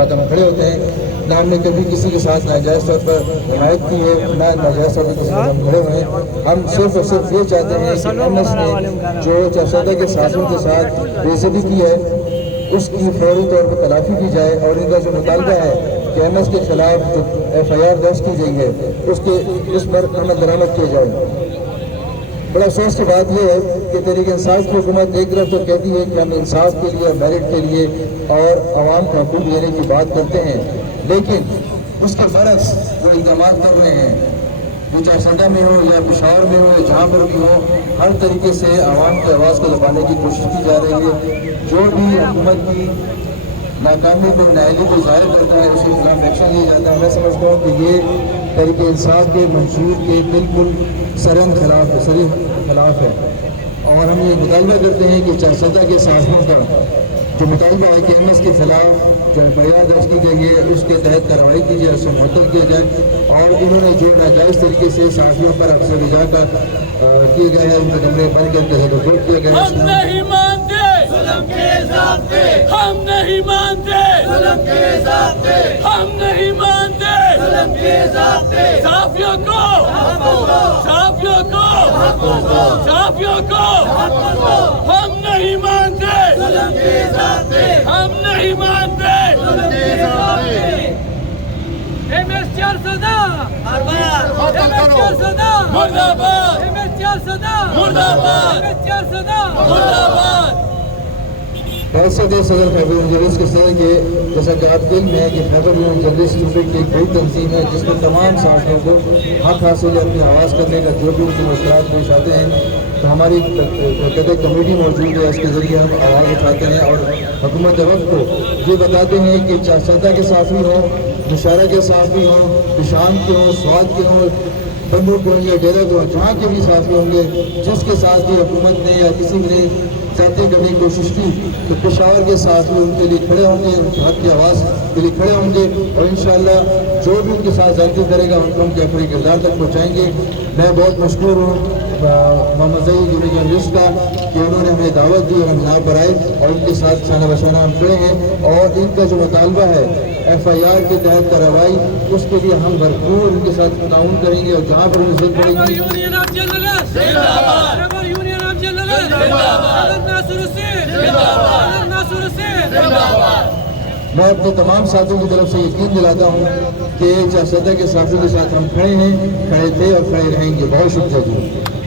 ساتھ ہم کھڑے ہوتے ہیں. نہ ہم نے کبھی کسی کے ساتھ ناجائز طور پر حمایت کی ہے، نہ ناجائز طور پر کسی سے ہم کھڑے ہوئے ہیں. ہم صرف اور صرف یہ چاہتے ہیں کہ ایم ایس نے جو چارسدہ کے سازشوں کے ساتھ بے عزتی کی ہے اس کی فوری طور پر تلافی کی جائے، اور ان کا جو مطالبہ ہے کہ ایم ایس کے خلاف جو ایف آئی آر درج کی گئی ہے اس پر عمل درآمد کیا جائے. بڑا افسوس کی بات یہ ہے کہ تحریک انصاف کی حکومت ایک طرف تو کہتی ہے کہ ہم انصاف کے لیے، میرٹ کے لیے اور عوام کو حقوق دینے کی بات کرتے ہیں، لیکن اس کے برعکس وہ اقدامات کر رہے ہیں جو چارسدہ میں ہو یا پشاور میں ہو یا جہاں پر بھی ہو، ہر طریقے سے عوام کی آواز کو دبانے کی کوشش کی جا رہی ہے. جو بھی حکومت کی ناکامی کو، نااہلی کو ظاہر کرتا ہے اس کے خلاف ایکشن لیا جاتا ہے. میں سمجھتا ہوں کہ یہ تحریک انصاف کے منشور کے بالکل سرحد خلاف ہے، اور ہم یہ مطالبہ کرتے ہیں کہ چارسدہ کے صحافیوں کا جو مطالبہ ہے کہ ایم ایس کے خلاف جو ایف آئی آر درج کی گئی ہے اس کے تحت کارروائی کی جائے، اس سے معطل کیا جائے، اور انہوں نے جو ناجائز طریقے سے صحافیوں پر اکثر رجا کا کیے گئے ہیں، ان کے کمرے بند کر کے ریکارڈ کیا گیا ہے. ہم نہیں مانتے ظلم کے ضابطے، ہم نہیں مانتے ظلم کے ضابطے، ہم نہیں مانتے ظلم کے ضابطے. صحافیوں کو، صحافیوں کو، صحافیوں کو ہم نہیں مانتے ظلم کے ضابطے، ہم نہیں مانتے ظلم کے ضابطے. ایم ایس چارسدہ مرد آباد، ایم ایس چارسدہ مرد آباد، ایم ایس چارسدہ مرد آباد. بہت سے دیر صدر خیبر مجلس کے صدر کے جیسا کہ آپ علم ہے کہ خیبر مجلس صوبے کی ایک بڑی تنظیم ہے جس میں تمام صحافیوں کو حق حاصل ہے اپنی آواز کرنے کا. جو بھی ان کے مشکلات پیش آتے ہیں تو ہماری کہتے کمیٹی موجود ہے، اس کے ذریعے ہم آواز اٹھاتے ہیں اور حکومت وقت کو یہ بتاتے ہیں کہ چارسدہ کے صحافی ہوں، نوشہرہ کے صحافی ہوں، پشان کے ہوں، سوات کے ہوں، بنو کے ہوں یا ڈیرہ کے ہوں، جہاں کے بھی صحافی ہوں گے جس کے ساتھ بھی حکومت نے یا کسی نے زیادتی کرنے کی کوشش کی تو پشاور کے صحافی ان کے لیے کھڑے ہوں گے، ان کی حق کی آواز کے لیے کھڑے ہوں گے، اور انشاءاللہ جو بھی ان کے ساتھ زیادتی کرے گا ان کو ہم کے اپنے کردار تک پہنچائیں گے. میں بہت مشکور ہوں محمد ظہیر جنوبی جرنلسٹ کا کہ انہوں نے ہمیں دعوت دی اور ہم یہاں پر آئے اور ان کے ساتھ شانہ بشانہ ہم کھڑے ہیں. اور ان کا جو مطالبہ ہے ایف آئی آر کے تحت کارروائی، اس کے لیے ہم بھرپور ان کے ساتھ تعاون کریں گے، اور جہاں پر انہیں ضرورت پڑے گی. میں اپنے تمام ساتھیوں کی طرف سے یقین دلاتا ہوں کہ چارسدہ کے صحافیوں کے ساتھ ہم کھڑے ہیں، کھڑے تھے اور کھڑے رہیں گے. بہت شکریہ جی.